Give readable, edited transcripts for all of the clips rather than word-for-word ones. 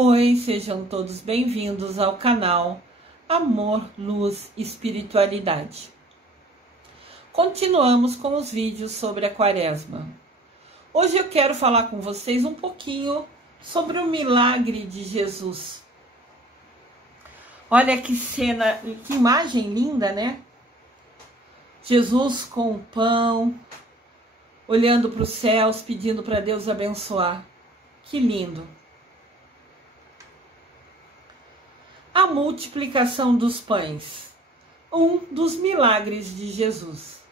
Oi, sejam todos bem-vindos ao canal Amor, Luz e Espiritualidade. Continuamos com os vídeos sobre a Quaresma. Hoje eu quero falar com vocês um pouquinho sobre o milagre de Jesus. Olha que cena, que imagem linda, né? Jesus com o pão, olhando para os céus, pedindo para Deus abençoar. Que lindo! A multiplicação dos pães, um dos milagres de Jesus.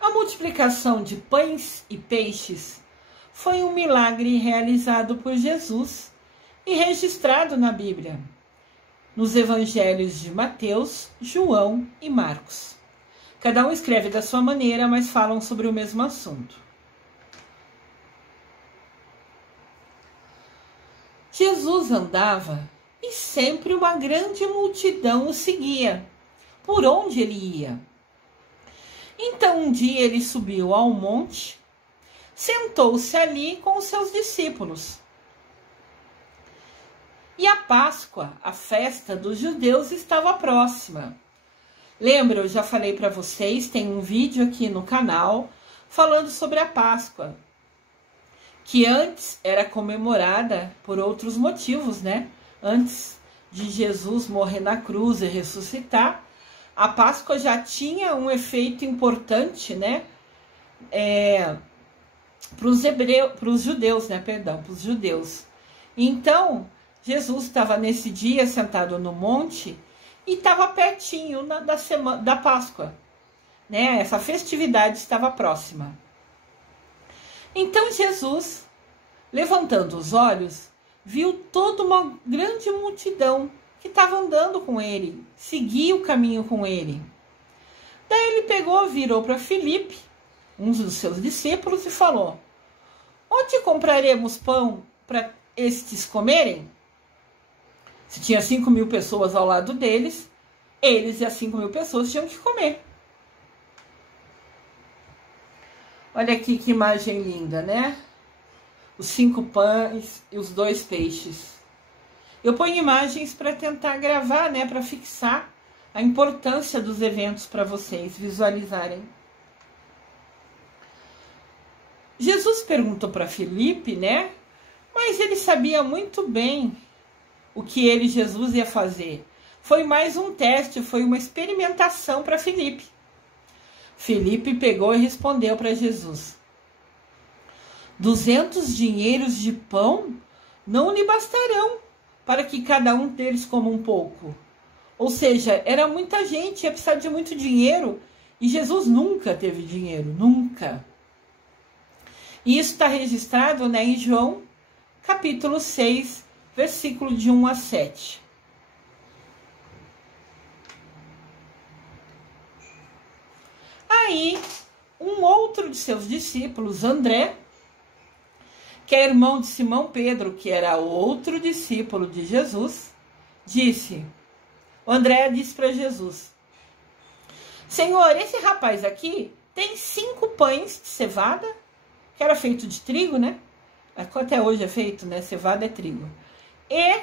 A multiplicação de pães e peixes foi um milagre realizado por Jesus e registrado na Bíblia, nos evangelhos de Mateus, João e Marcos. Cada um escreve da sua maneira, mas falam sobre o mesmo assunto. Jesus andava e sempre uma grande multidão o seguia, por onde ele ia. Então um dia ele subiu ao monte, sentou-se ali com os seus discípulos. E a Páscoa, a festa dos judeus, estava próxima. Lembra, eu já falei para vocês, tem um vídeo aqui no canal falando sobre a Páscoa, que antes era comemorada por outros motivos, né? Antes de Jesus morrer na cruz e ressuscitar, a Páscoa já tinha um efeito importante, né? Para os judeus, né? Perdão, para os judeus. Então, Jesus estava nesse dia sentado no monte e estava pertinho da Páscoa, né? Essa festividade estava próxima. Então Jesus, levantando os olhos, viu toda uma grande multidão que estava andando com ele, seguia o caminho com ele. Daí ele pegou, virou para Filipe, um dos seus discípulos, e falou: onde compraremos pão para estes comerem? Se tinha 5.000 pessoas ao lado deles, eles e as 5.000 pessoas tinham que comer. Olha aqui que imagem linda, né? Os 5 pães e os 2 peixes. Eu ponho imagens para tentar gravar, né? Para fixar a importância dos eventos para vocês visualizarem. Jesus perguntou para Filipe, né? Mas ele sabia muito bem o que ele, Jesus, ia fazer. Foi mais um teste, foi uma experimentação para Filipe. Filipe pegou e respondeu para Jesus: 200 dinheiros de pão não lhe bastarão para que cada um deles coma um pouco. Ou seja, era muita gente, ia precisar de muito dinheiro, e Jesus nunca teve dinheiro, nunca. E isso está registrado, né, em João, capítulo 6, versículo de 1 a 7. Aí, um outro de seus discípulos, André, que é irmão de Simão Pedro, que era outro discípulo de Jesus, André disse para Jesus: Senhor, esse rapaz aqui tem 5 pães de cevada, que era feito de trigo, né? Até hoje é feito, né? Cevada é trigo. E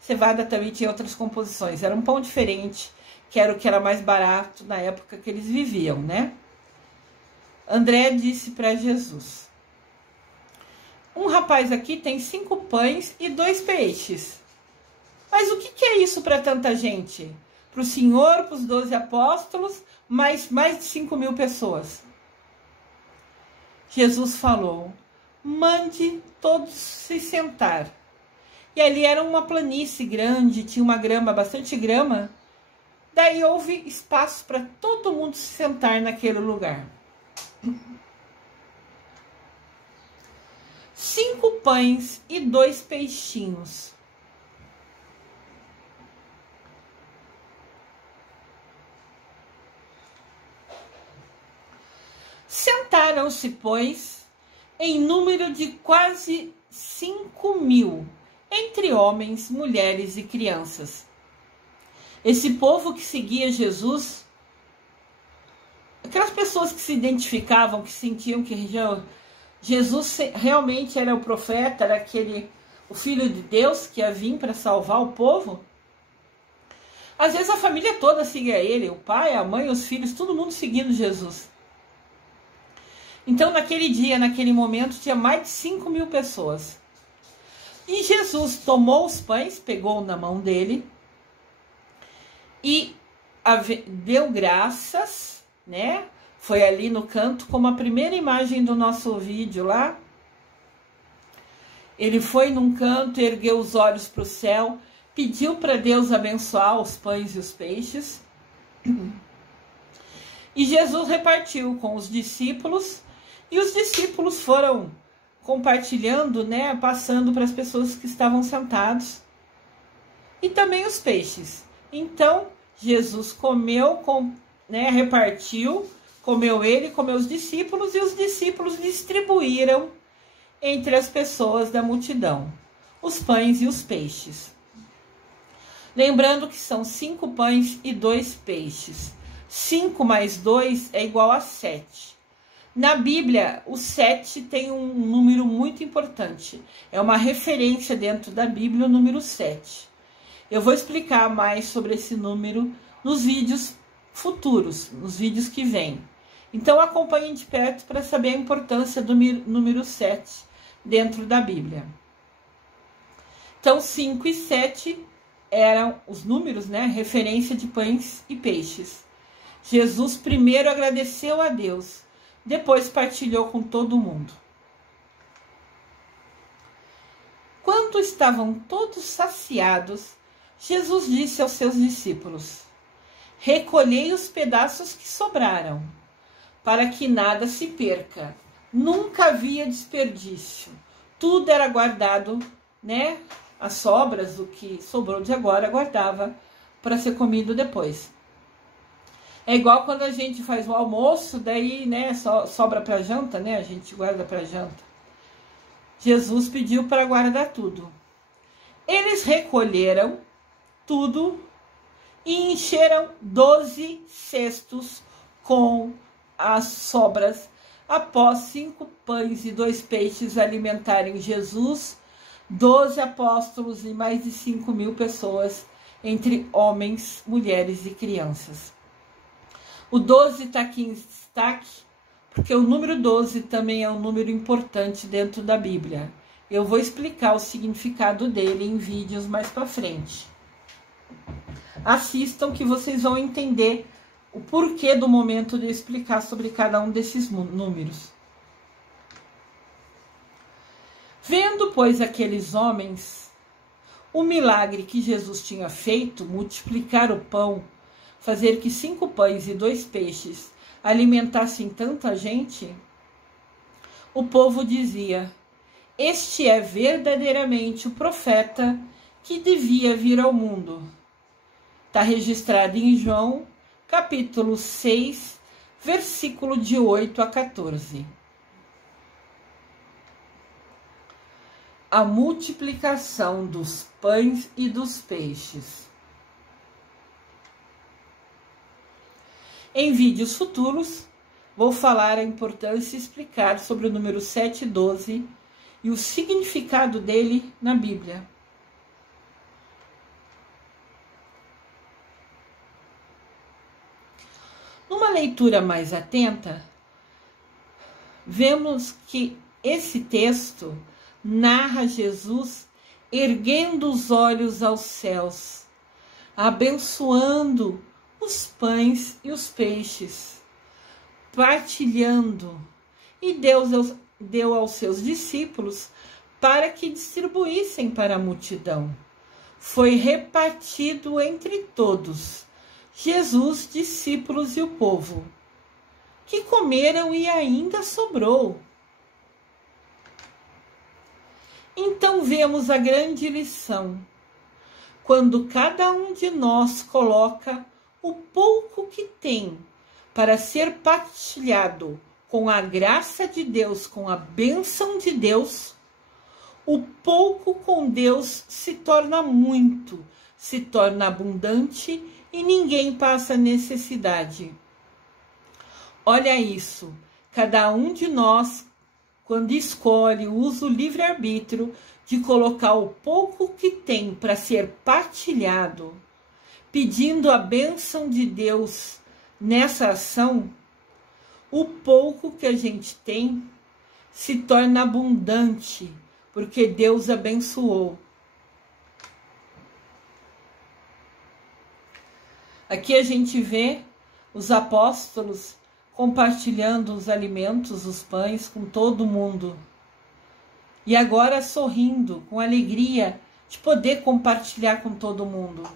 cevada também tinha outras composições, era um pão diferente, que era o que era mais barato na época que eles viviam, né? André disse para Jesus: um rapaz aqui tem 5 pães e 2 peixes. Mas o que é isso para tanta gente? Para o Senhor, para os 12 apóstolos, mais de 5.000 pessoas. Jesus falou: mande todos se sentar. E ali era uma planície grande, tinha uma grama, bastante grama. Daí houve espaço para todo mundo se sentar naquele lugar. 5 pães e 2 peixinhos. Sentaram-se, pois, em número de quase 5.000, entre homens, mulheres e crianças. Esse povo que seguia Jesus, aquelas pessoas que se identificavam, que sentiam que Jesus realmente era o profeta, era o filho de Deus que ia vir para salvar o povo? Às vezes a família toda seguia ele, o pai, a mãe, os filhos, todo mundo seguindo Jesus. Então naquele dia, naquele momento, tinha mais de 5.000 pessoas. E Jesus tomou os pães, pegou na mão dele e deu graças, né? Foi ali no canto, como a primeira imagem do nosso vídeo lá. Ele foi num canto, ergueu os olhos para o céu, pediu para Deus abençoar os pães e os peixes. E Jesus repartiu com os discípulos, e os discípulos foram compartilhando, né, passando para as pessoas que estavam sentados. E também os peixes. Então, Jesus comeu, repartiu, comeu ele, comeu os discípulos, e os discípulos distribuíram entre as pessoas da multidão os pães e os peixes. Lembrando que são 5 pães e 2 peixes. 5 mais 2 é igual a 7. Na Bíblia, o 7 tem um número muito importante. É uma referência dentro da Bíblia, o número 7. Eu vou explicar mais sobre esse número nos vídeos futuros, nos vídeos que vêm. Então acompanhem de perto para saber a importância do número 7 dentro da Bíblia. Então 5 e 7 eram os números, né? Referência de pães e peixes. Jesus primeiro agradeceu a Deus, depois partilhou com todo mundo. Quando estavam todos saciados, Jesus disse aos seus discípulos: recolhei os pedaços que sobraram, para que nada se perca. Nunca havia desperdício. Tudo era guardado, né? As sobras, do que sobrou de agora, guardava para ser comido depois. É igual quando a gente faz o almoço, daí, né, sobra para janta, né? A gente guarda para janta. Jesus pediu para guardar tudo. Eles recolheram tudo e encheram 12 cestos com as sobras, após 5 pães e 2 peixes alimentarem Jesus, 12 apóstolos e mais de 5.000 pessoas, entre homens, mulheres e crianças. O 12 está aqui em destaque, porque o número 12 também é um número importante dentro da Bíblia. Eu vou explicar o significado dele em vídeos mais para frente. Assistam que vocês vão entender o porquê do momento de eu explicar sobre cada um desses números. Vendo, pois, aqueles homens o milagre que Jesus tinha feito, multiplicar o pão, fazer que 5 pães e 2 peixes alimentassem tanta gente, o povo dizia: este é verdadeiramente o profeta que devia vir ao mundo. Está registrado em João, capítulo 6, versículo de 8 a 14. A multiplicação dos pães e dos peixes. Em vídeos futuros, vou falar a importância e explicar sobre o número 7 e 12 e o significado dele na Bíblia. Numa leitura mais atenta, vemos que esse texto narra Jesus erguendo os olhos aos céus, abençoando os pães e os peixes, partilhando, e Deus deu aos seus discípulos para que distribuíssem para a multidão. Foi repartido entre todos, Jesus, discípulos e o povo, que comeram e ainda sobrou. Então vemos a grande lição, quando cada um de nós coloca o pouco que tem para ser partilhado com a graça de Deus, com a bênção de Deus, o pouco com Deus se torna muito, se torna abundante e ninguém passa necessidade. Olha isso, cada um de nós quando escolhe, usa o livre-arbítrio de colocar o pouco que tem para ser partilhado, pedindo a bênção de Deus nessa ação, o pouco que a gente tem se torna abundante, porque Deus abençoou. Aqui a gente vê os apóstolos compartilhando os alimentos, os pães com todo mundo. E agora sorrindo, com alegria de poder compartilhar com todo mundo.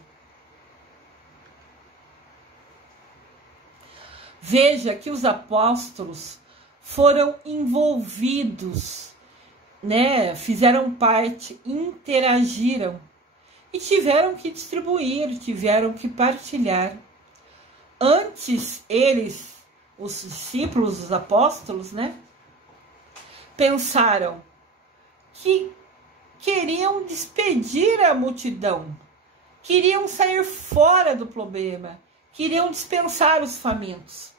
Veja que os apóstolos foram envolvidos, né? Fizeram parte, interagiram e tiveram que distribuir, tiveram que partilhar. Antes eles, os discípulos, os apóstolos, né? Pensaram que queriam despedir a multidão, queriam sair fora do problema, queriam dispensar os famintos.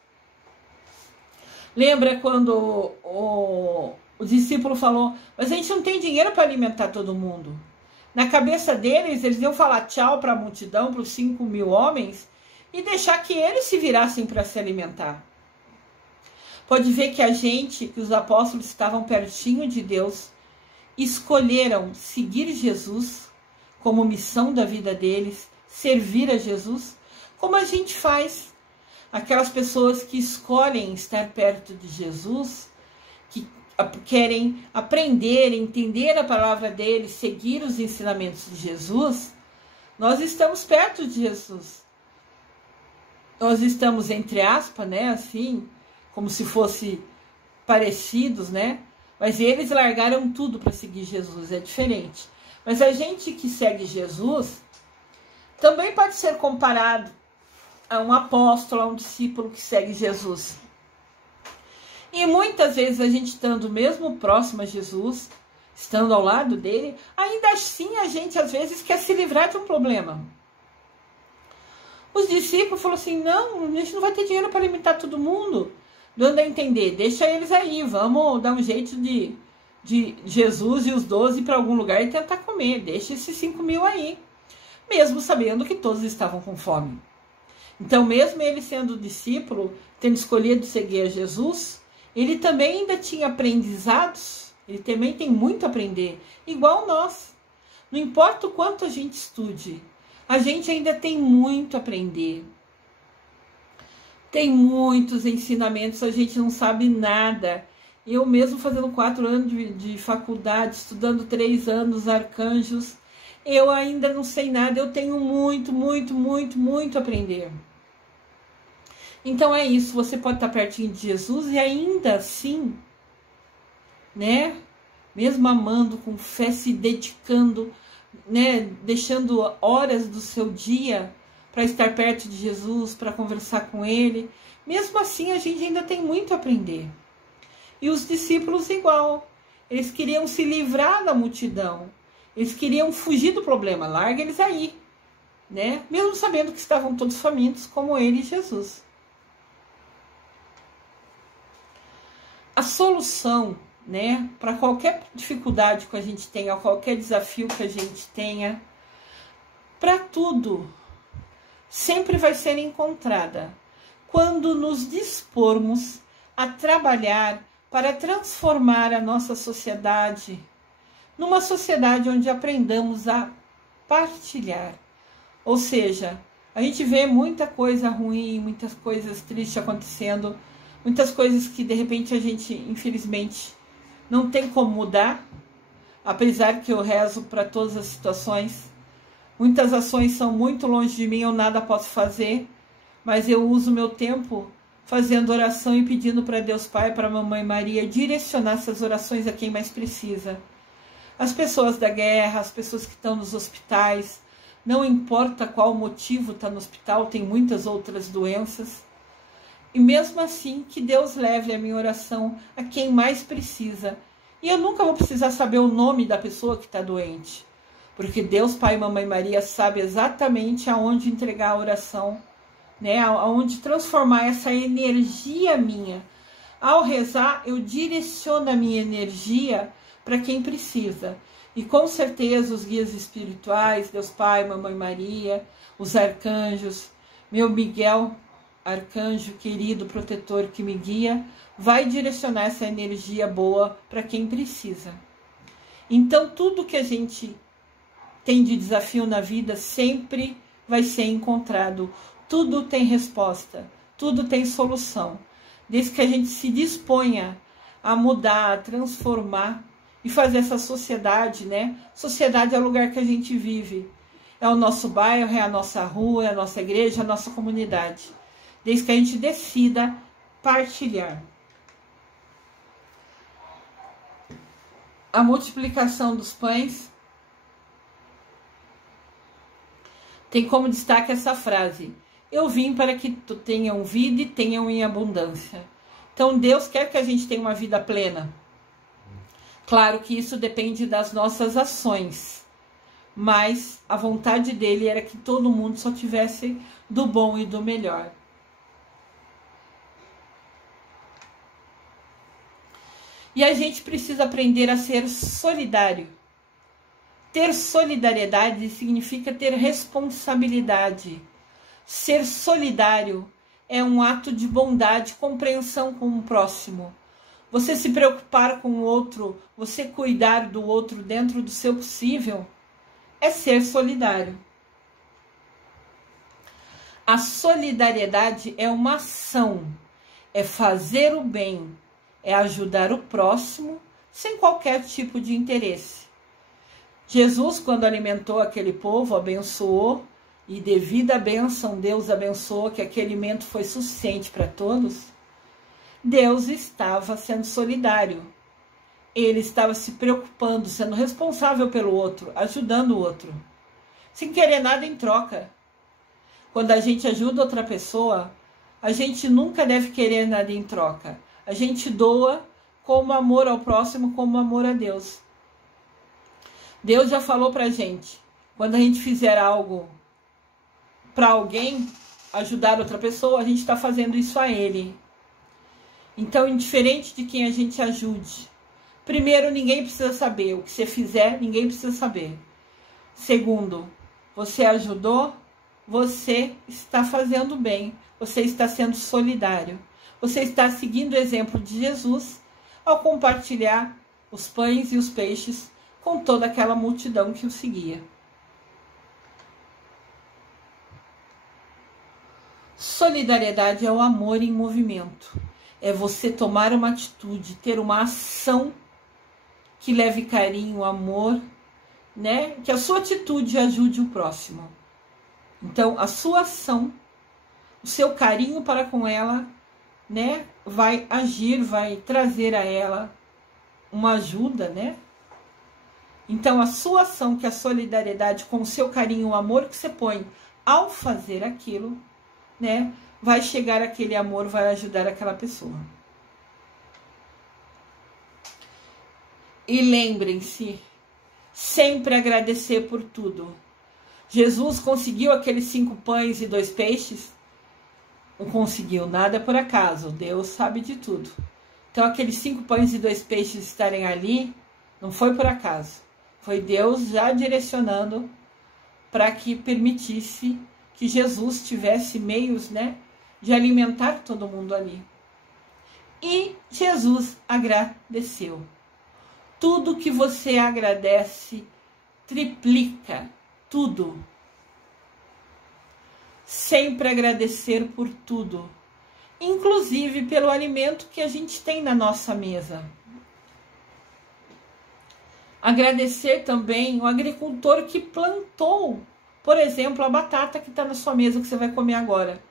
Lembra quando o discípulo falou, mas a gente não tem dinheiro para alimentar todo mundo. Na cabeça deles, eles iam falar tchau para a multidão, para os 5.000 homens, e deixar que eles se virassem para se alimentar. Pode ver que os apóstolos estavam pertinho de Deus, escolheram seguir Jesus como missão da vida deles, servir a Jesus, como a gente faz. Aquelas pessoas que escolhem estar perto de Jesus, que querem aprender, entender a palavra dele, seguir os ensinamentos de Jesus, nós estamos perto de Jesus. Nós estamos, entre aspas, né, assim, como se fosse parecidos, né? Mas eles largaram tudo para seguir Jesus, é diferente. Mas a gente que segue Jesus também pode ser comparado a um apóstolo, a um discípulo que segue Jesus. E muitas vezes a gente estando mesmo próximo a Jesus, estando ao lado dele, ainda assim a gente às vezes quer se livrar de um problema. Os discípulos falaram assim, não, a gente não vai ter dinheiro para alimentar todo mundo. Dando a entender, deixa eles aí, vamos dar um jeito de Jesus e os 12 para algum lugar e tentar comer, deixa esses 5.000 aí. Mesmo sabendo que todos estavam com fome. Então, mesmo ele sendo discípulo, tendo escolhido seguir a Jesus, ele também ainda tinha aprendizados, ele também tem muito a aprender, igual nós. Não importa o quanto a gente estude, a gente ainda tem muito a aprender. Tem muitos ensinamentos, a gente não sabe nada. Eu mesmo fazendo 4 anos de faculdade, estudando 3 anos arcanjos, eu ainda não sei nada, eu tenho muito a aprender. Então é isso, você pode estar pertinho de Jesus e ainda assim, né, mesmo amando, com fé, se dedicando, né, deixando horas do seu dia para estar perto de Jesus, para conversar com ele, mesmo assim a gente ainda tem muito a aprender. E os discípulos igual, eles queriam se livrar da multidão, eles queriam fugir do problema, larga eles aí, né? Mesmo sabendo que estavam todos famintos, como ele e Jesus. A solução, né, para qualquer dificuldade que a gente tenha, qualquer desafio que a gente tenha, para tudo, sempre vai ser encontrada quando nos dispormos a trabalhar para transformar a nossa sociedade numa sociedade onde aprendamos a partilhar. Ou seja, a gente vê muita coisa ruim, muitas coisas tristes acontecendo, muitas coisas que de repente a gente, infelizmente, não tem como mudar, apesar que eu rezo para todas as situações. Muitas ações são muito longe de mim, eu nada posso fazer, mas eu uso meu tempo fazendo oração e pedindo para Deus Pai, para a Mamãe Maria, direcionar essas orações a quem mais precisa. As pessoas da guerra, as pessoas que estão nos hospitais, não importa qual motivo está no hospital, tem muitas outras doenças. E mesmo assim, que Deus leve a minha oração a quem mais precisa. E eu nunca vou precisar saber o nome da pessoa que está doente, porque Deus, Pai e Mamãe Maria sabe exatamente aonde entregar a oração, né? Aonde transformar essa energia minha, Ao rezar, eu direciono a minha energia para quem precisa. E com certeza os guias espirituais, Deus Pai, Mamãe Maria, os arcanjos, meu Miguel, arcanjo querido, protetor que me guia, vai direcionar essa energia boa para quem precisa. Então, tudo que a gente tem de desafio na vida sempre vai ser encontrado. Tudo tem resposta, tudo tem solução. Desde que a gente se disponha a mudar, a transformar e fazer essa sociedade, né? Sociedade é o lugar que a gente vive. É o nosso bairro, é a nossa rua, é a nossa igreja, é a nossa comunidade. Desde que a gente decida partilhar. A multiplicação dos pães tem como destaque essa frase: eu vim para que tu tenham vida e tenham em abundância. Então Deus quer que a gente tenha uma vida plena. Claro que isso depende das nossas ações, mas a vontade dele era que todo mundo só tivesse do bom e do melhor. E a gente precisa aprender a ser solidário. Ter solidariedade significa ter responsabilidade. Ser solidário é um ato de bondade, compreensão com o próximo. Você se preocupar com o outro, você cuidar do outro dentro do seu possível, é ser solidário. A solidariedade é uma ação, é fazer o bem, é ajudar o próximo sem qualquer tipo de interesse. Jesus, quando alimentou aquele povo, abençoou, e devido à bênção, Deus abençoou que aquele alimento foi suficiente para todos. Deus estava sendo solidário. Ele estava se preocupando, sendo responsável pelo outro, ajudando o outro, sem querer nada em troca. Quando a gente ajuda outra pessoa, a gente nunca deve querer nada em troca. A gente doa como amor ao próximo, como amor a Deus. Deus já falou pra gente, quando a gente fizer algo para alguém, ajudar outra pessoa, a gente está fazendo isso a Ele. Então, indiferente de quem a gente ajude, primeiro, ninguém precisa saber. O que você fizer, ninguém precisa saber. Segundo, você ajudou, você está fazendo bem, você está sendo solidário. Você está seguindo o exemplo de Jesus ao compartilhar os pães e os peixes com toda aquela multidão que o seguia. Solidariedade é o amor em movimento. É você tomar uma atitude, ter uma ação que leve carinho, amor, né? Que a sua atitude ajude o próximo. Então, a sua ação, o seu carinho para com ela, né? Vai agir, vai trazer a ela uma ajuda, né? Então, a sua ação, que é a solidariedade, com o seu carinho, o amor que você põe ao fazer aquilo, né? Vai chegar aquele amor, vai ajudar aquela pessoa. E lembrem-se, sempre agradecer por tudo. Jesus conseguiu aqueles 5 pães e 2 peixes? Não conseguiu, nada por acaso. Deus sabe de tudo. Então, aqueles 5 pães e 2 peixes estarem ali, não foi por acaso. Foi Deus já direcionando para que permitisse que Jesus tivesse meios, né, de alimentar todo mundo ali. E Jesus agradeceu. Tudo que você agradece, triplica tudo. Sempre agradecer por tudo, inclusive pelo alimento que a gente tem na nossa mesa. Agradecer também o agricultor que plantou, por exemplo, a batata que está na sua mesa, que você vai comer agora.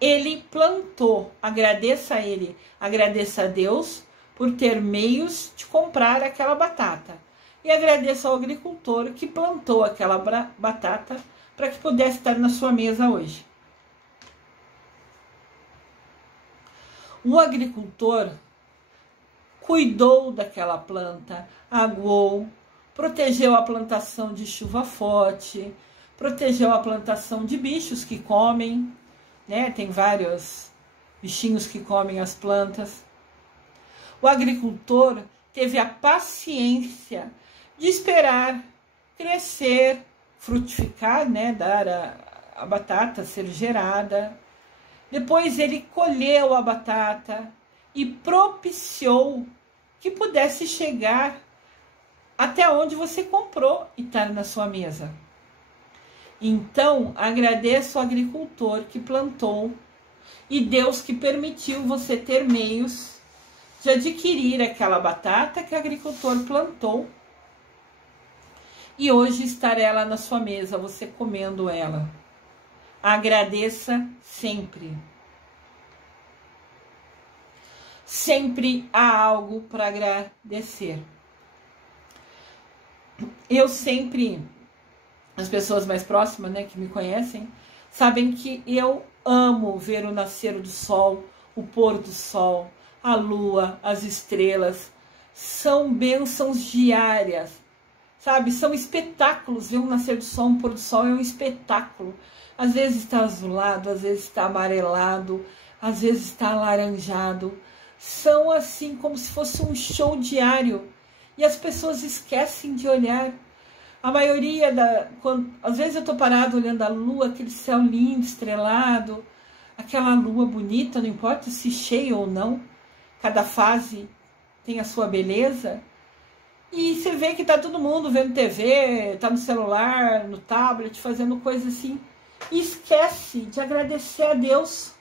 Ele plantou, agradeça a ele, agradeça a Deus por ter meios de comprar aquela batata. E agradeça ao agricultor que plantou aquela batata para que pudesse estar na sua mesa hoje. O agricultor cuidou daquela planta, aguou, protegeu a plantação de chuva forte, protegeu a plantação de bichos que comem, né? Tem vários bichinhos que comem as plantas. O agricultor teve a paciência de esperar crescer, frutificar, né, dar a batata ser gerada. Depois ele colheu a batata e propiciou que pudesse chegar até onde você comprou e estar na sua mesa. Então, agradeço ao agricultor que plantou e Deus que permitiu você ter meios de adquirir aquela batata que o agricultor plantou e hoje estar ela na sua mesa, você comendo ela. Agradeça sempre. Sempre há algo para agradecer. Eu sempre, as pessoas mais próximas, né, que me conhecem, sabem que eu amo ver o nascer do sol, o pôr do sol, a lua, as estrelas. São bênçãos diárias, sabe? São espetáculos. Ver um nascer do sol, um pôr do sol é um espetáculo. Às vezes está azulado, às vezes está amarelado, às vezes está alaranjado. São assim como se fosse um show diário. E as pessoas esquecem de olhar. A maioria, às vezes eu estou parado olhando a lua, aquele céu lindo, estrelado, aquela lua bonita, não importa se cheia ou não. Cada fase tem a sua beleza. E você vê que está todo mundo vendo TV, está no celular, no tablet, fazendo coisa assim. E esquece de agradecer a Deus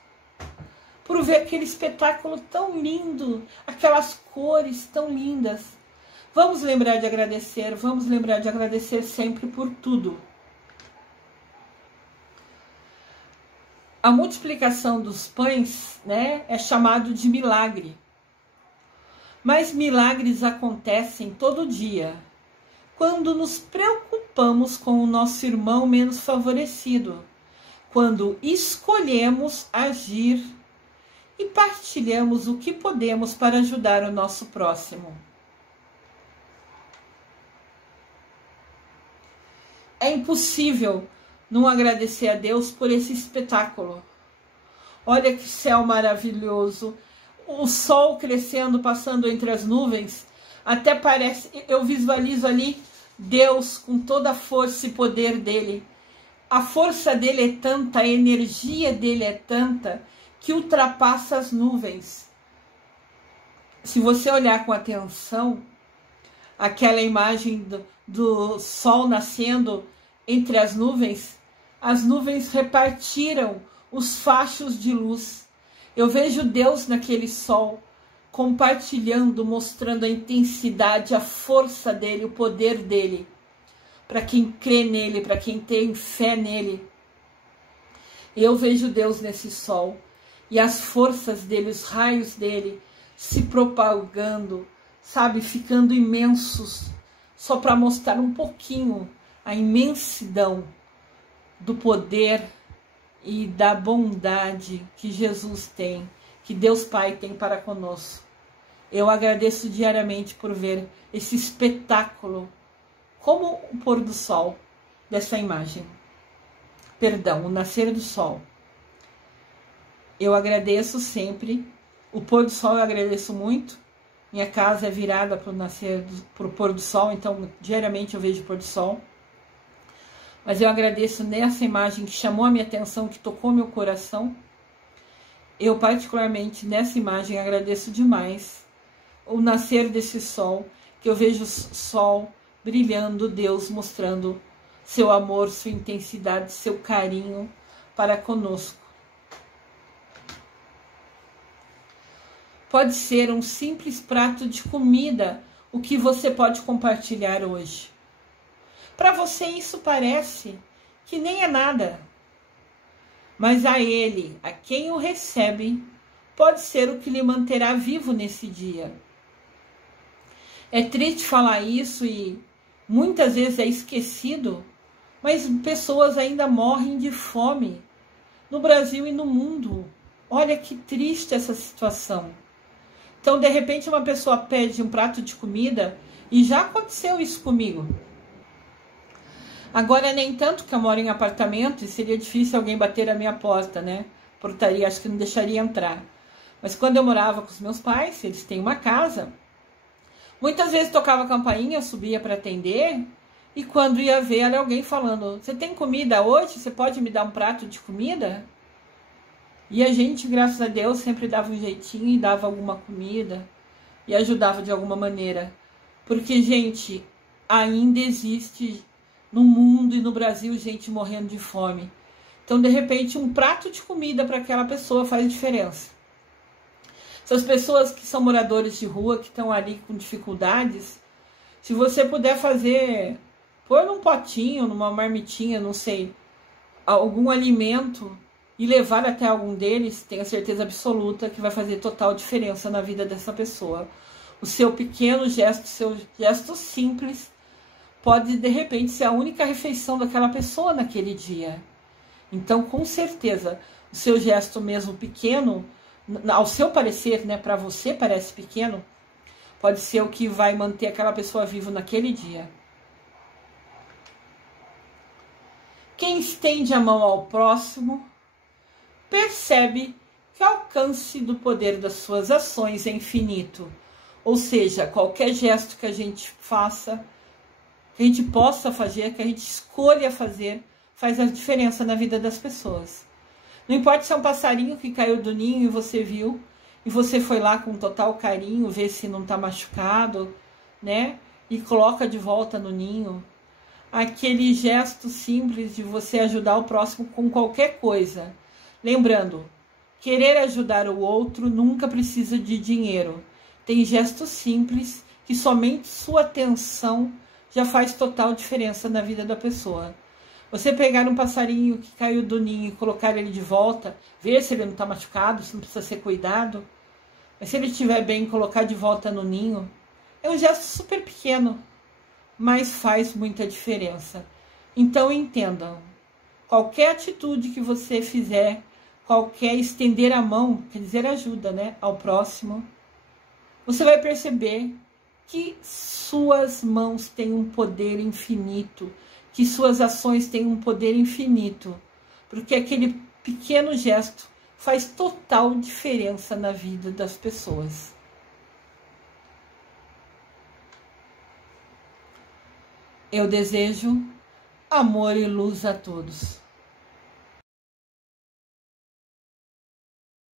por ver aquele espetáculo tão lindo, aquelas cores tão lindas. Vamos lembrar de agradecer sempre por tudo. A multiplicação dos pães, né, é chamado de milagre. Mas milagres acontecem todo dia, quando nos preocupamos com o nosso irmão menos favorecido, quando escolhemos agir e partilhamos o que podemos para ajudar o nosso próximo. É impossível não agradecer a Deus por esse espetáculo. Olha que céu maravilhoso. O sol crescendo, passando entre as nuvens. Até parece, eu visualizo ali Deus com toda a força e poder dele. A força dele é tanta, a energia dele é tanta, que ultrapassa as nuvens. Se você olhar com atenção, aquela imagem do sol nascendo entre as nuvens repartiram os fachos de luz. Eu vejo Deus naquele sol, compartilhando, mostrando a intensidade, a força dele, o poder dele, para quem crê nele, para quem tem fé nele. Eu vejo Deus nesse sol, e as forças dele, os raios dele, se propagando, sabe, ficando imensos, só para mostrar um pouquinho a imensidão do poder e da bondade que Jesus tem, que Deus Pai tem para conosco. Eu agradeço diariamente por ver esse espetáculo, como o pôr do sol dessa imagem. Perdão, o nascer do sol. Eu agradeço sempre. O pôr do sol eu agradeço muito. Minha casa é virada para o pôr do sol, então diariamente eu vejo o pôr do sol. Mas eu agradeço nessa imagem que chamou a minha atenção, que tocou meu coração. Eu particularmente nessa imagem agradeço demais o nascer desse sol, que eu vejo o sol brilhando, Deus mostrando seu amor, sua intensidade, seu carinho para conosco. Pode ser um simples prato de comida o que você pode compartilhar hoje. Para você isso parece que nem é nada, mas a ele, a quem o recebe, pode ser o que lhe manterá vivo nesse dia. É triste falar isso e muitas vezes é esquecido, mas pessoas ainda morrem de fome no Brasil e no mundo. Olha que triste essa situação. Então, de repente, uma pessoa pede um prato de comida e já aconteceu isso comigo. Agora, nem tanto que eu moro em apartamento e seria difícil alguém bater a minha porta, né? Portaria, acho que não deixaria entrar. Mas quando eu morava com os meus pais, eles têm uma casa, muitas vezes tocava a campainha, eu subia para atender, e quando ia ver, era alguém falando: você tem comida hoje? Você pode me dar um prato de comida? E a gente, graças a Deus, sempre dava um jeitinho e dava alguma comida e ajudava de alguma maneira. Porque, gente, ainda existe no mundo e no Brasil gente morrendo de fome. Então, de repente, um prato de comida para aquela pessoa faz diferença. Essas pessoas que são moradores de rua, que estão ali com dificuldades, se você puder fazer, pôr num potinho, numa marmitinha, não sei, algum alimento e levar até algum deles, tenho certeza absoluta que vai fazer total diferença na vida dessa pessoa. O seu pequeno gesto, seu gesto simples, pode de repente ser a única refeição daquela pessoa naquele dia. Então, com certeza, o seu gesto mesmo pequeno, ao seu parecer, né, para você parece pequeno, pode ser o que vai manter aquela pessoa viva naquele dia. Quem estende a mão ao próximo percebe que o alcance do poder das suas ações é infinito. Ou seja, qualquer gesto que a gente faça, que a gente possa fazer, que a gente escolha fazer, faz a diferença na vida das pessoas. Não importa se é um passarinho que caiu do ninho e você viu, e você foi lá com total carinho, ver se não está machucado, né? E coloca de volta no ninho. Aquele gesto simples de você ajudar o próximo com qualquer coisa. Lembrando, querer ajudar o outro nunca precisa de dinheiro. Tem gestos simples que somente sua atenção já faz total diferença na vida da pessoa. Você pegar um passarinho que caiu do ninho e colocar ele de volta, ver se ele não está machucado, se não precisa ser cuidado, mas se ele estiver bem, colocar de volta no ninho, é um gesto super pequeno, mas faz muita diferença. Então entendam, qualquer atitude que você fizer, qualquer estender a mão, quer dizer ajuda, né, ao próximo, você vai perceber que suas mãos têm um poder infinito, que suas ações têm um poder infinito, porque aquele pequeno gesto faz total diferença na vida das pessoas. Eu desejo amor e luz a todos.